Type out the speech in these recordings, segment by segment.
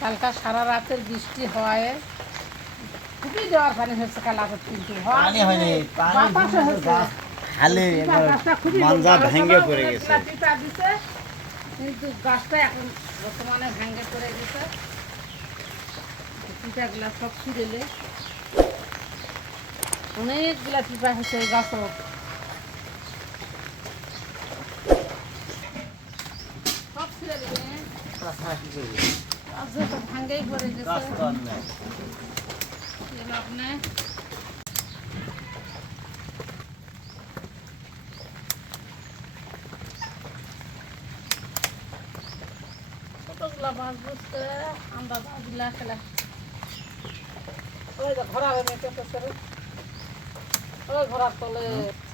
কালকা সারা রাতের বৃষ্টি হয়। খুবই দেওয়ার পানি হচ্ছে কাল রাতের কিন্তু। পানি হয়নি বাতাসে মাঞ্জা ভেঙে পড়ে গেছে। পিপা দিছে, কিন্তু গাছটা এখন বর্তমানে ভেঙে পড়ে গেছে। পিপাগুলা সব ছিঁড়েলে। অনেকগুলা পিপা হচ্ছে এই গাছ সব ছিঁড়ে দিলে ভাঙ্গেই পড়ে গাছ গেছে তো আর নেই। এগুলো আপনি ছোটগুলা মাছ বুঝতে আমরা মাছগুলা খেলা ঘোড়া হয়ে গেছে ওই ঘোড়ার তলে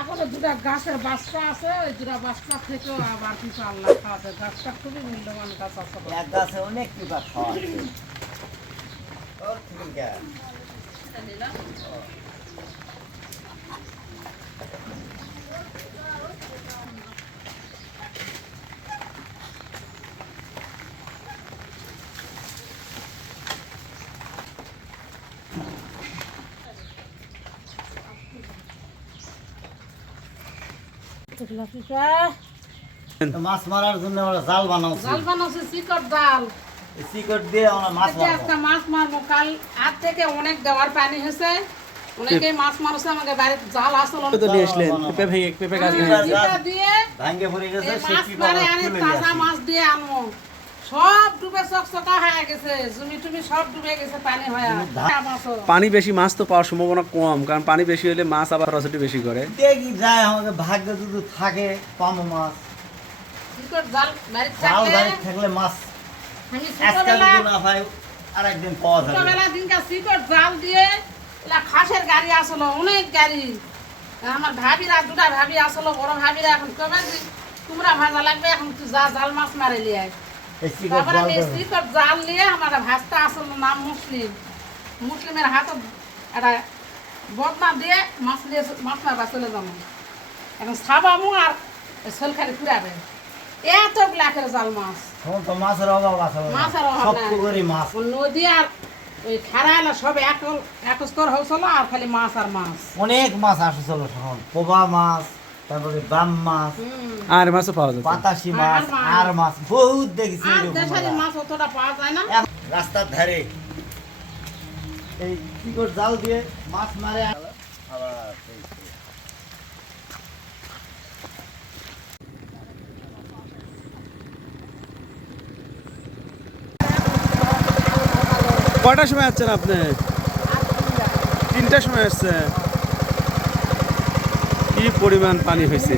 এখনও দুটা গাছের বাচ্চা আছে ওই দুটা বাচ্চা থেকেও আবার কিছু আল্লাহ খাওয়াতে। গাছটা খুবই মূল্যবান গাছ আছে এক গাছে অনেক পিপা খাওয়া আছে। ওর থেকে কে? এটা নিলাম এগুলা পিপা তো মাছ মারার জন্য আমরা জাল বানাচ্ছি জাল বানাচ্ছে শিকড় জাল। শিকড় দিয়ে আমরা মাছ মারবো। আজকে মাছ মারবো কাল হাত থেকে অনেক দেওয়ার পানি হয়েছে। অনেকেই মাছ মারছে আমাকে বাড়িতে জাল আসলো তো নিয়ে আসলেন পেঁপে ভেঙে পেঁপে গাছ ভেঙে গেছে। দিয়ে ভাঙ্গে পড়ে গেছে মাছ মারে আনে তাজা মাছ দিয়ে আনব। সব ডুবে চকচকা হয়ে গেছে। জমি টুমি সব ডুবে গেছে পানি হয়ে। পানি বেশি মাছ তো পাওয়ার সম্ভাবনা কম কারণ পানি বেশি হলে মাছ আবার খরচটি বেশি করে। দেখি যায় আমাকে ভাগ্য যদি থাকে পামো মাছ। চিকট জাল থাকলে? মাছ আমি যদি না পাই আর একদিন পাওয়া যাবে। ছোটবেলা দিনকার চিকট জাল দিয়ে এলা খাসের গাড়ি আসলো অনেক গাড়ি। আমার ভাবিরা দুটা ভাবি আসলো বড় ভাবিরা এখন কবে তোমরা ভাজা লাগবে এখন তুই যা জাল মাছ মারে লিয়ে আয়। এই শিকড় তারপরে জাল আমি দেবো। জাল নিয়ে আমার ভাস্তা আসলো নাম মুসলিম। মুসলিমের হাতে একটা বদনা দিয়ে মাছ নিয়ে মাছ মারবা চলে যাব। এখন সাবামু আর সলখারি ফুরাবে এত ব্ল্যাকের জাল মাছ। মাছের অভাব আছে মাছের অভাব মাছ। নদী আর ওই সব এক হয়েছিল আর খালি মাছ আর মাছ। অনেক মাছ আসছিল তখন। পোবা মাছ তারপরে বাম মাছ আর মাছও পাওয়া যাচ্ছে। পাতাশি মাছ। আর মাছ বহুত দেখেছি মাছ অতটা পাওয়া যায় না। রাস্তার ধারে। এই কি করে জাল দিয়ে মাছ মারে। আবার সেই- সময় আসছেন আপনি? তিনটার সময় আসছে কি পরিমাণ পানি হয়েছে?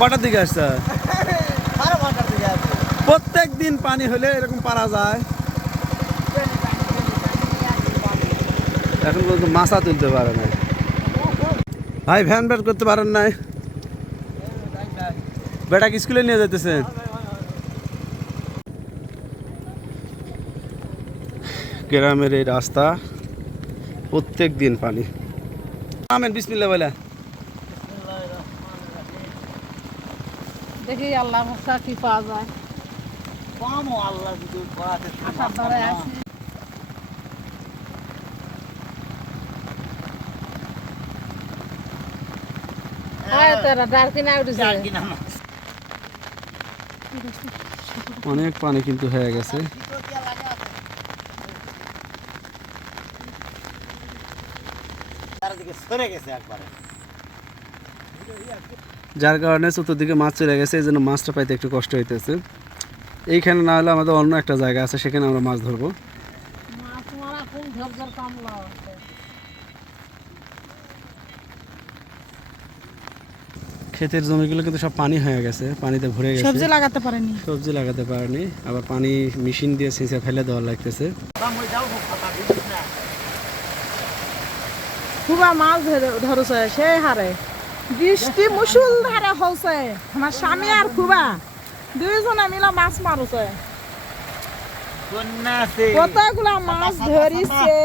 কটার দিকে আসছে? প্রত্যেক দিন পানি হলে এরকম পারা যায়। এখন পর্যন্ত মাছা তুলতে পারে নাই। ভাই, ভ্যান বের করতে পারেন নাই? বেটাকে স্কুলে নিয়ে যেতেছে গ্রামের এই রাস্তা প্রত্যেক দিন পানি। আমেন বিসমিল্লা বলে। দেখি আল্লাহ ভরসা কি পাওয়া যায়। পামো আল্লাহ যদি করাতে হয়। অনেক পানি কিন্তু হয়ে গেছে। চারিদিকে সরে গেছে একবারে। যার কারণে চতুর্দিকে মাছ চলে গেছে এই জন্য মাছটা পাইতে একটু কষ্ট হইতেছে। এইখানে না হলে আমাদের অন্য একটা জায়গা আছে সেখানে আমরা মাছ ধরবো। ক্ষেতের জমিগুলো কিন্তু সব পানি হয়ে গেছে পানিতে ভরে গেছে। সবজি লাগাতে পারেনি। সবজি লাগাতে পারেনি আবার পানি মেশিন দিয়ে সিঁচে ফেলে দেওয়া লাগতেছে। খুবা মাছ ধরে- ধরেছে সেই হারে। বৃষ্টি মুসুল ধারে হচ্ছে আমার স্বামী আর খুবা দুইজনে মিলে মাছ মারছে। কতগুলা মাছ ধরিছে।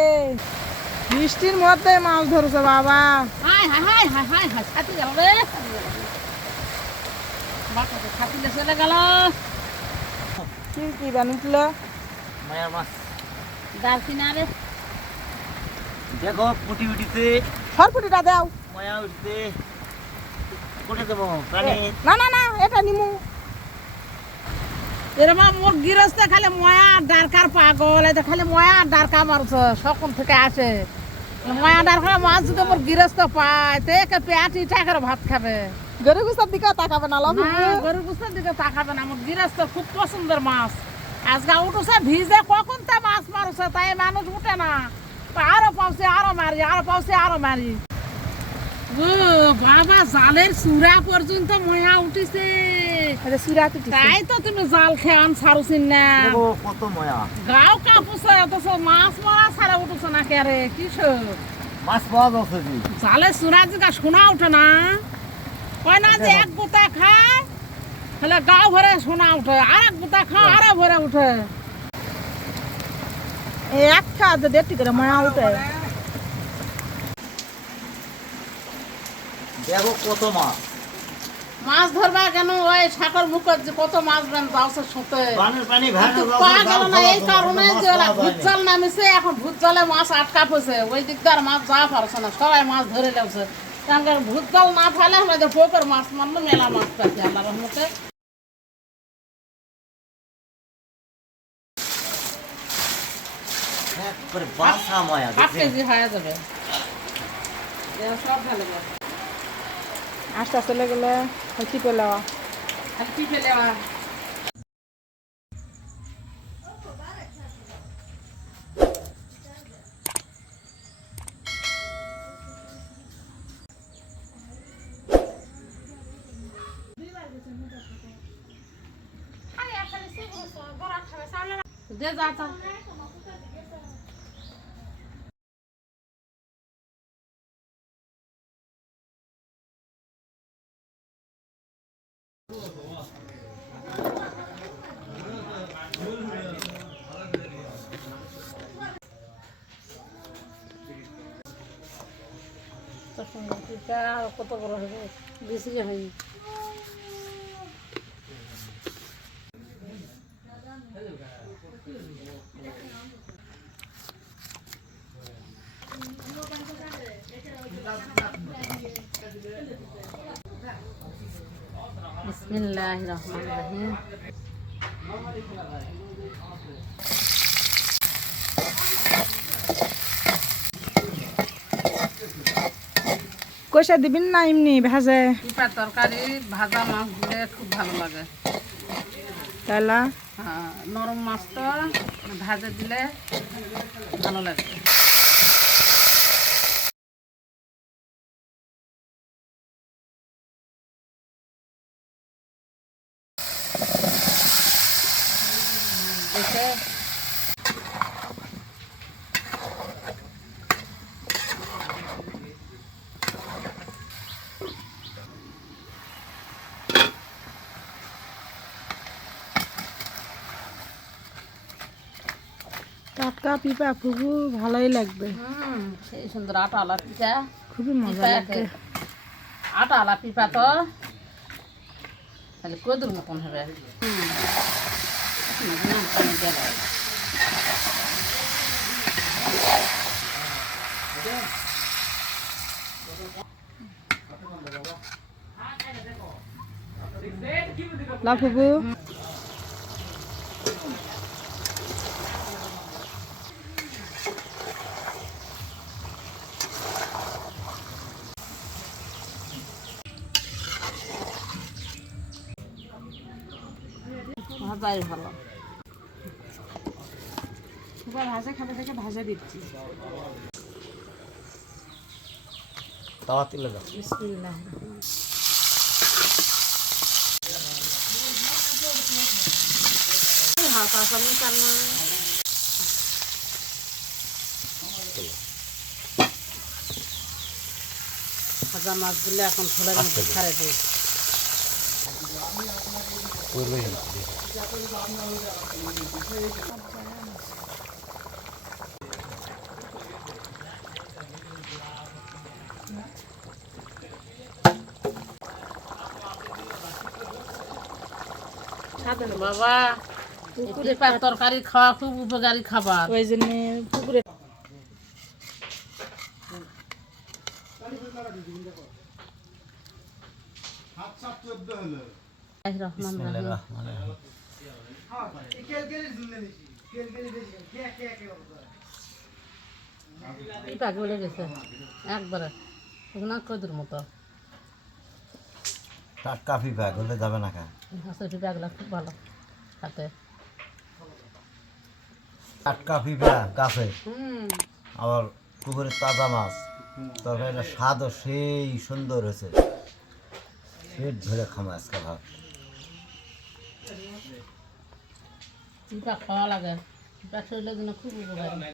বৃষ্টির মধ্যে মাছ ধরেছে বাবা। হাই হাই হাই হাই হাই হাই ছাতি গেল রে বাচ্চাকে ছাতিলে চলে গেল। কি কি বানিয়েছিল? মাছ। ডাল কিনারে দেখো পুটি উঠিতে সরপুটিটা দাও। মায়া উঠতে কোটে দেবো? প্রাণী? না না না এটা নিমু। এরকম মোর গৃহস্থ খালি ময়া ডারকার পাগল। এটা খালি ময়া ডারকা মারছে সকল থেকে আসে। ময়া ডারকা মাছ যদি মোর গৃহস্থ পায়। তে একে পেটি টাকার ভাত খাবে। গরু গুসার দিকে তাকাবে না লাভ গরু গুস্তার দিকে তাকাবে না। আমার গৃহস্থ খুব পছন্দের মাছ। আজকে উঠেছে ভিজে কখন তা মাছ মারছে তাই মানুষ উঠে না। তা আরও মারি আরও আরও মারি। ও বাবা জালের পর্যন্ত ময়া উঠিছে। এটা সুরা তুটি তাই তো তুমি জাল খেয়ান ছাড়ুছিন না। দেখো কত ময়া। গাও কাপুছে অথচ মাছ মারা ছাড়া উঠেছে না কে রে কিসব মাছ পাওয়া যাচ্ছে কি জালে চূড়া জিগা শোনা ওঠে না। কয় না যে এক গোতা খায় তাহলে গাও ভরে শোনা উঠে আর এক গোতা খায় আরও ভরে উঠে। এক খাদ দেড়টি করে উঠে দেখো কত মাছ। মাছ ধরবা কেন? ওই সাগর মুখার্জি কত মাছ বেন পাওয়া গেল না এই কারণে যে ওরা ভূত জাল নামেছে এখন ভূত জালে মাছ আটকা পড়ছে। ওই দিক দিয়ে আর মাছ যাওয়া পারছে না সবাই মাছ ধরে লেগছে। কারণ ভূত জাল না ফেলে আমাদের পোকর মাছ মারলো মেলা মাছ পাচ্ছি আল্লাহ রহমতে। করে বাসা ময়া হাফ? কেজি হয়ে যাবে। সব ঢালে যাবে আস্তে আস্তে গেলে কি পেল আর কি ফেলে আবার কত বড় হবে বেশি হয়নি। বিসমিল্লাহ রহমান রহিম কষা দিবেন না এমনি ভেজে? পিপার তরকারি ভাজা মাছ দিলে খুব ভালো লাগে। তাইলা? হ্যাঁ, নরম মাছটা ভাজে দিলে ভালো লাগে। টাটকা পিপা ফুবু ভালোই লাগবে। হুম সেই সুন্দর আটা আলা পিঠা। খুবই মজা লাগবে আটা আলা পিঠা তো। তাহলে কদুর মতন হবে। হুম। এখন আর নাম পানি দেওয়া লাগে। লা ফুবু ভালো ভাজা খাবে দেখে ভাজা দিচ্ছি। তাওয়া তুলে দাও বিসমিল্লাহ। হাত আসামি কান্না ভাজা মাছগুলো এখন ফুলের মধ্যে ছাড়ে দিই। বাবা পুকুরে তরকারি খাওয়া খুব উপকারী খাবার। ওই জন্য পুকুরে একবারে। মতো। টাটকা ফিফা গলে যাবে না হাঁসের পেঁপাগুলো খুব ভালো খাতে টাটকা ফিফা গাছে আবার পুকুরের তাজা মাছ। তরকারিটা স্বাদও সেই সুন্দর হয়েছে। পেট ভরে খামা আজকে ভাত। পেঁপা খাওয়া লাগে। পেঁপা শরীরের জন্য খুব উপকারী।